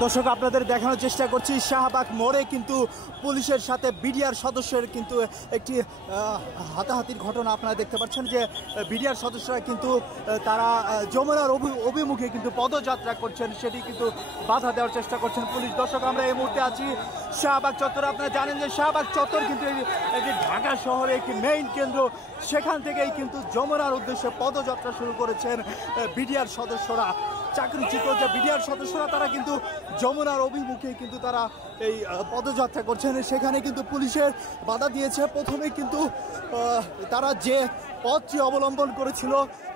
দর্শক আপনাদের দেখানোর চেষ্টা করছি শাহবাগ মোড়ে কিন্তু পুলিশের সাথে বিডিআর সদস্যের কিন্তু একটি হাতাহাতির ঘটনা আপনারা দেখতে পাচ্ছেন যে বিডিআর সদস্যরা কিন্তু তারা যমুনার অভিমুখে কিন্তু পদযাত্রা করছেন, সেটি কিন্তু বাধা দেওয়ার চেষ্টা করছেন পুলিশ। দর্শক আমরা এই মুহূর্তে আছি শাহবাগ চত্বরে। আপনারা জানেন যে শাহবাগ চত্বর কিন্তু একটি ঢাকা শহরে একটি মেইন কেন্দ্র, সেখান থেকেই কিন্তু যমুনার উদ্দেশ্যে পদযাত্রা শুরু করেছেন বিডিআর সদস্যরা। চাকরিচ্যুত যে বিডিআর সদস্যরা তারা কিন্তু যমুনার অভিমুখে কিন্তু তারা এই পদযাত্রা করছেন, সেখানে কিন্তু পুলিশের বাধা দিয়েছে। প্রথমে কিন্তু তারা যে পথটি অবলম্বন করেছিল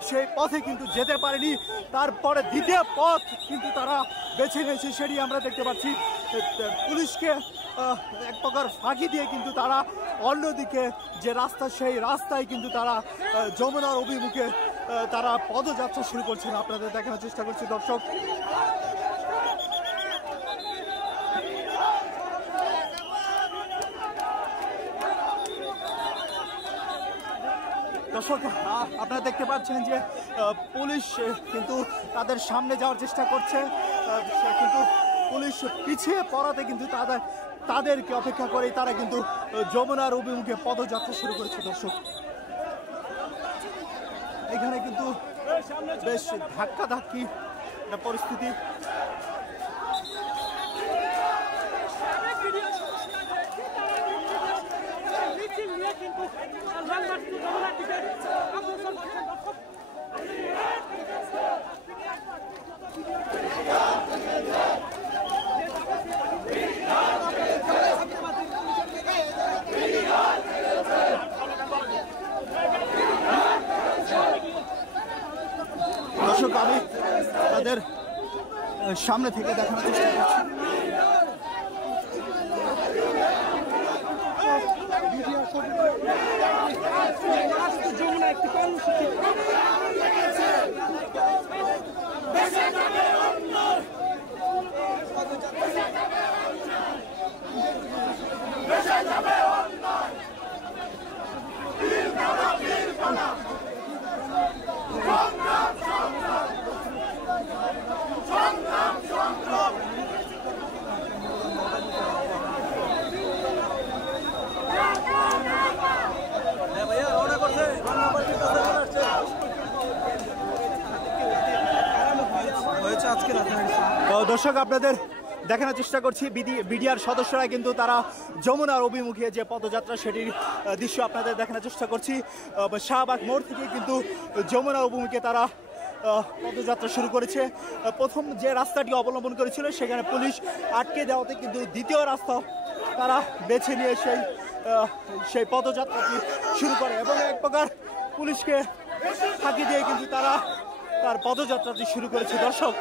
সেই পথে কিন্তু যেতে পারেনি, তারপরে দ্বিতীয় পথ কিন্তু তারা বেছে নিয়েছে, সেটি আমরা দেখতে পাচ্ছি। পুলিশকে এক প্রকার ফাঁকি দিয়ে কিন্তু তারা অন্যদিকে যে রাস্তা সেই রাস্তায় কিন্তু তারা যমুনার অভিমুখে তারা পদযাত্রা শুরু করছেন। আপনাদের দেখানোর চেষ্টা করছি দর্শক। দর্শক আপনারা দেখতে পাচ্ছেন যে পুলিশ কিন্তু তাদের সামনে যাওয়ার চেষ্টা করছে, কিন্তু পুলিশ পিছিয়ে পড়াতে কিন্তু তাদেরকে অপেক্ষা করে তারা কিন্তু যমুনার অভিমুখে পদযাত্রা শুরু করেছে। দর্শক এখানে কিন্তু বেশ ধাক্কাধাক্কি একটা পরিস্থিতি। দর্শক আমি তাদের সামনে থেকে দেখানোর চেষ্টা করছি। যমুনা একটি কর্মসূচি দর্শক আপনাদের দেখানোর চেষ্টা করছি বিডিআর সদস্যরা কিন্তু তারা যমুনার অভিমুখে যে পদযাত্রা সেটির দৃশ্য আপনাদের দেখানোর চেষ্টা করছি। শাহবাগ মোড় থেকে কিন্তু যমুনার অভিমুখে তারা পদযাত্রা শুরু করেছে। প্রথম যে রাস্তাটি অবলম্বন করেছিল সেখানে পুলিশ আটকে দেওয়াতে কিন্তু দ্বিতীয় রাস্তা তারা বেছে নিয়ে সেই পদযাত্রাটি শুরু করে এবং এক প্রকার পুলিশকে ফাঁকি দিয়ে কিন্তু তারা তার পদযাত্রাটি শুরু করেছে। দর্শক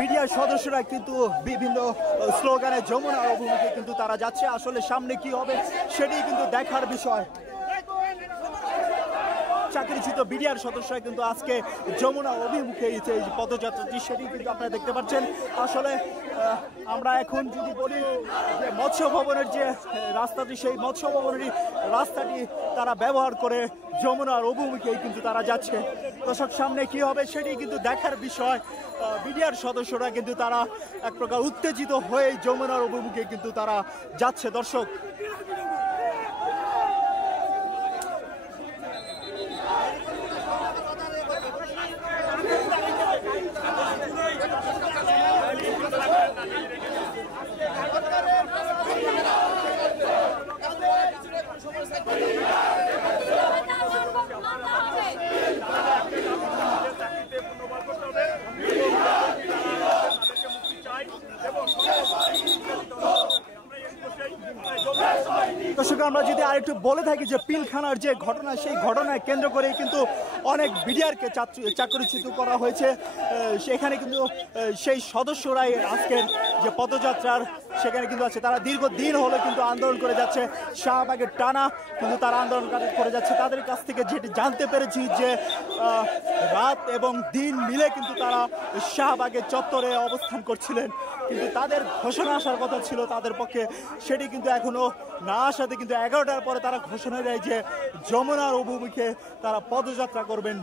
বিডিআর সদস্যরা কিন্তু বিভিন্ন স্লোগানে যমুনার অভিমুখে কিন্তু তারা যাচ্ছে। আসলে সামনে কি হবে সেটি কিন্তু দেখার বিষয়। চাকরিচ্যুত বিডিআর সদস্যরা কিন্তু আজকে যমুনা অভিমুখে এই পদযাত্রাটি সেটি কিন্তু আপনারা দেখতে পাচ্ছেন। আসলে আমরা এখন যদি বলি যে মৎস্য ভবনের যে রাস্তাটি সেই মৎস্য ভবনের রাস্তাটি তারা ব্যবহার করে যমুনার অভিমুখেই কিন্তু তারা যাচ্ছে। দর্শক সামনে কি হবে সেটি কিন্তু দেখার বিষয়। বিডিআর সদস্যরা কিন্তু তারা এক প্রকার উত্তেজিত হয়ে যমুনার অভিমুখে কিন্তু তারা যাচ্ছে। দর্শক দর্শক আমরা যদি আরেকটু বলে থাকি যে পিলখানার যে ঘটনা, সেই ঘটনায় কেন্দ্র করে কিন্তু অনেক বিডিআরকে চাকরিচ্যুত করা হয়েছে। সেখানে কিন্তু সেই সদস্যরাই আজকের যে পদযাত্রার সেখানে কিন্তু আছে। তারা দীর্ঘদিন হলো কিন্তু আন্দোলন করে যাচ্ছে, শাহবাগের টানা কিন্তু তারা আন্দোলন করে যাচ্ছে। তাদের কাছ থেকে যেটি জানতে পেরেছি যে রাত এবং দিন মিলে কিন্তু তারা শাহবাগের চত্বরে অবস্থান করছিলেন, কিন্তু তাদের ঘোষণা আসার কথা ছিল তাদের পক্ষে, সেটি কিন্তু এখনো না আসাতে কিন্তু 11টার পরে তারা ঘোষণা দেয় যে যমুনার অভিমুখে তারা পদযাত্রা করবেন।